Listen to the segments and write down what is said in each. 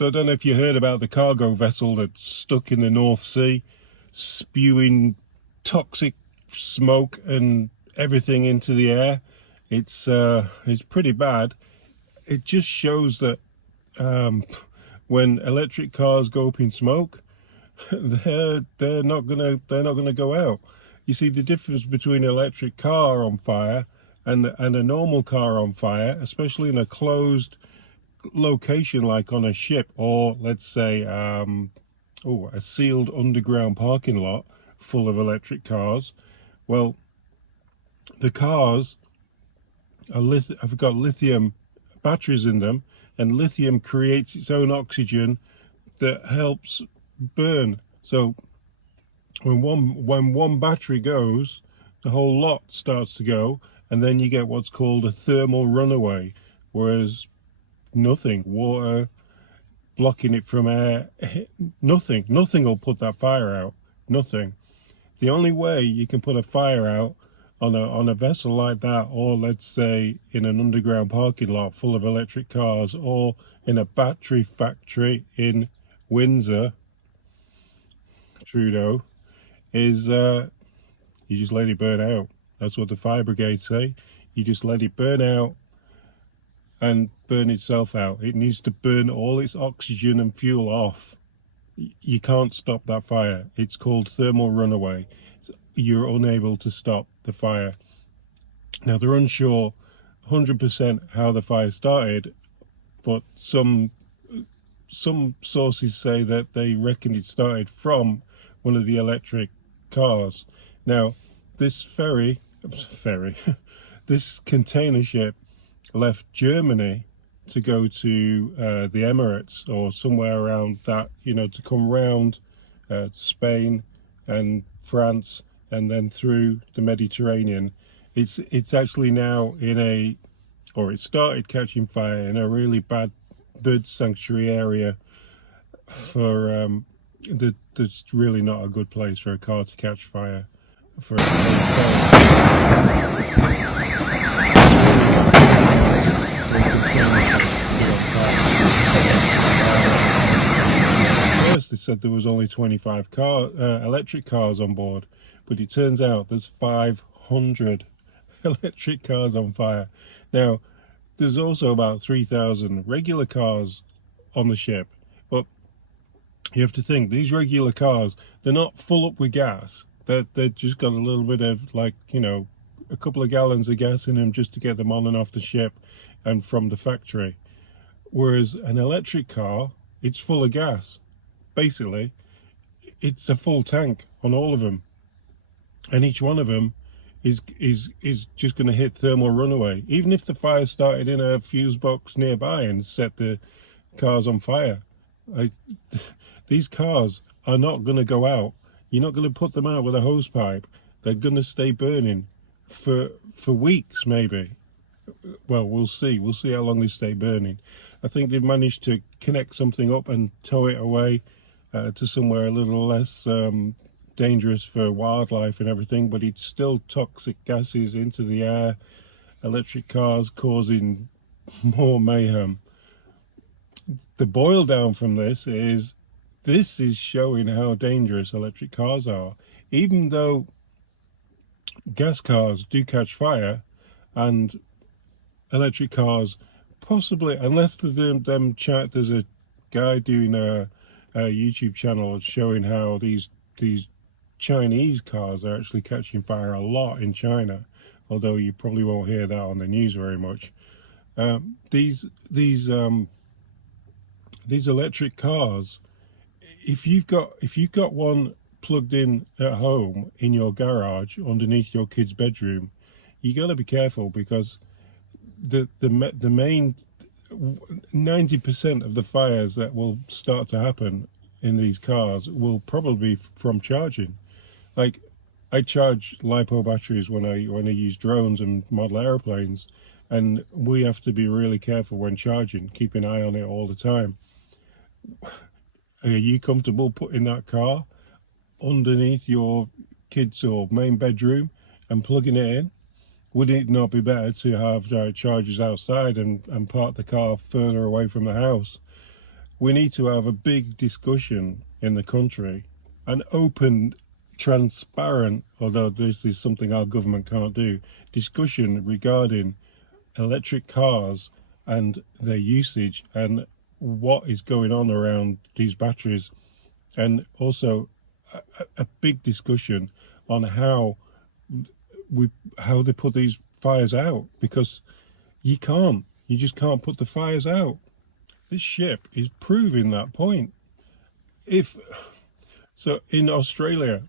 So I don't know if you heard about the cargo vessel that's stuck in the North Sea, spewing toxic smoke and everything into the air. It's pretty bad. It just shows that when electric cars go up in smoke, they're not gonna go out. You see the difference between an electric car on fire and a normal car on fire, especially in a closed location like on a ship, or let's say a sealed underground parking lot full of electric cars. Well, the cars have got lithium batteries in them, and lithium creates its own oxygen that helps burn. So when one battery goes, the whole lot starts to go, and then you get what's called a thermal runaway, whereas nothing, water blocking it from air, nothing will put that fire out. Nothing. The only way you can put a fire out on a vessel like that, or let's say in an underground parking lot full of electric cars, or in a battery factory in Windsor, Trudeau, is you just let it burn out. That's what the fire brigade say. You just let it burn out and burn itself out. It needs to burn all its oxygen and fuel off. You can't stop that fire. It's called thermal runaway. You're unable to stop the fire. Now, they're unsure 100% how the fire started, but some sources say that they reckon it started from one of the electric cars. Now, this this container ship left Germany to go to the Emirates or somewhere around that, to come round Spain and France and then through the Mediterranean. It's actually now it started catching fire in a really bad bird sanctuary area for that's really not a good place for a car to catch fire. First they said there was only 25 electric cars on board, but it turns out there's 500 electric cars on fire. Now, there's also about 3,000 regular cars on the ship, but you have to think, these regular cars, they're not full up with gas. They're just got a little bit of, a couple of gallons of gas in them just to get them on and off the ship and from the factory. Whereas an electric car, it's full of gas. Basically, it's a full tank on all of them, and each one of them is just going to hit thermal runaway. Even if the fire started in a fuse box nearby and set the cars on fire, these cars are not going to go out. You're not going to put them out with a hose pipe. They're going to stay burning for weeks, maybe. Well, we'll see how long they stay burning. I think they've managed to connect something up and tow it away to somewhere a little less dangerous for wildlife and everything, but it's still toxic gases into the air. Electric cars causing more mayhem. The boil down from this is showing how dangerous electric cars are. Even though gas cars do catch fire, and electric cars possibly, unless there's a guy doing a YouTube channel showing how these Chinese cars are actually catching fire a lot in China, although you probably won't hear that on the news very much. These electric cars, if you've got one plugged in at home in your garage underneath your kid's bedroom, you got to be careful, because the main 90% of the fires that will start to happen in these cars will probably be from charging. Like, I charge LiPo batteries when I use drones and model airplanes, and we have to be really careful when charging, keep an eye on it all the time. Are you comfortable putting that car underneath your kids' or main bedroom and plugging it in? Would it not be better to have chargers outside and park the car further away from the house? We need to have a big discussion in the country, an open, transparent, although this is something our government can't do, discussion regarding electric cars and their usage and what is going on around these batteries, and also a big discussion on how they put these fires out, because you just can't put the fires out. This ship is proving that point. If so, in Australia,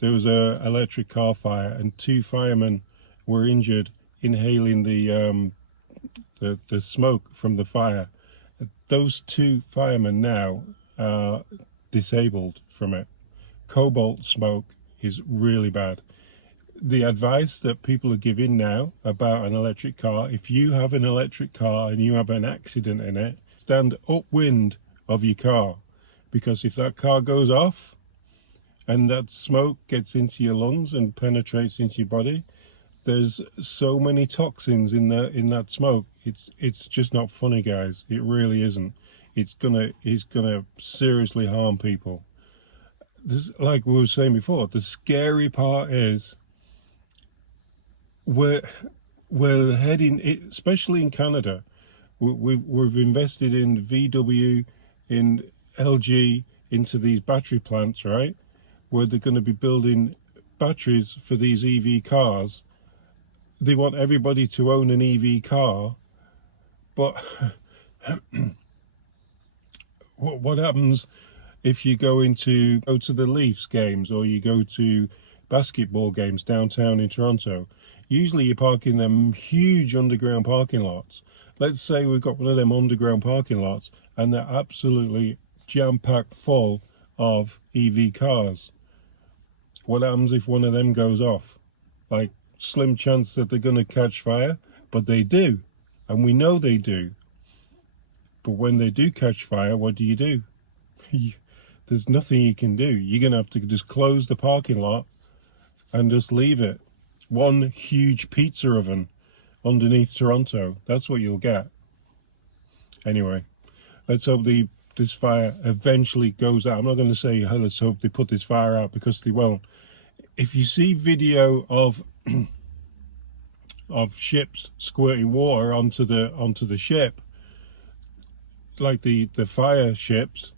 there was a electric car fire, and 2 firemen were injured inhaling the smoke from the fire. Those 2 firemen now are disabled from it. Cobalt smoke is really bad. The advice that people are giving now about an electric car: if you have an electric car and you have an accident in it, stand upwind of your car, because if that car goes off and that smoke gets into your lungs and penetrates into your body, there's so many toxins in that smoke. It's just not funny, guys. It really isn't. It's gonna seriously harm people. This, like we were saying before, the scary part is we're heading, especially in Canada. We've invested in VW, in LG, into these battery plants, right? Where they're going to be building batteries for these EV cars. They want everybody to own an EV car, but what happens if you go to the Leafs games, or you go to basketball games downtown in Toronto? Usually you park in them huge underground parking lots. Let's say we've got one of them underground parking lots and they're absolutely jam-packed full of EV cars. What happens if one of them goes off? Like, slim chance that they're going to catch fire, but they do, and we know they do. But when they do catch fire, what do? There's nothing you can do. You're going to have to just close the parking lot and just leave it. One huge pizza oven underneath Toronto. That's what you'll get. Anyway, let's hope this fire eventually goes out. I'm not going to say, hey, let's hope they put this fire out, because they won't. If you see video of ships squirting water onto the ship, like the fire ships,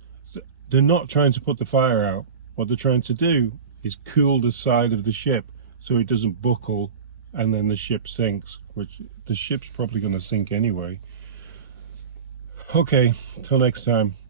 they're not trying to put the fire out. What they're trying to do is cool the side of the ship so it doesn't buckle and then the ship sinks, which the ship's probably going to sink anyway. Okay, till next time.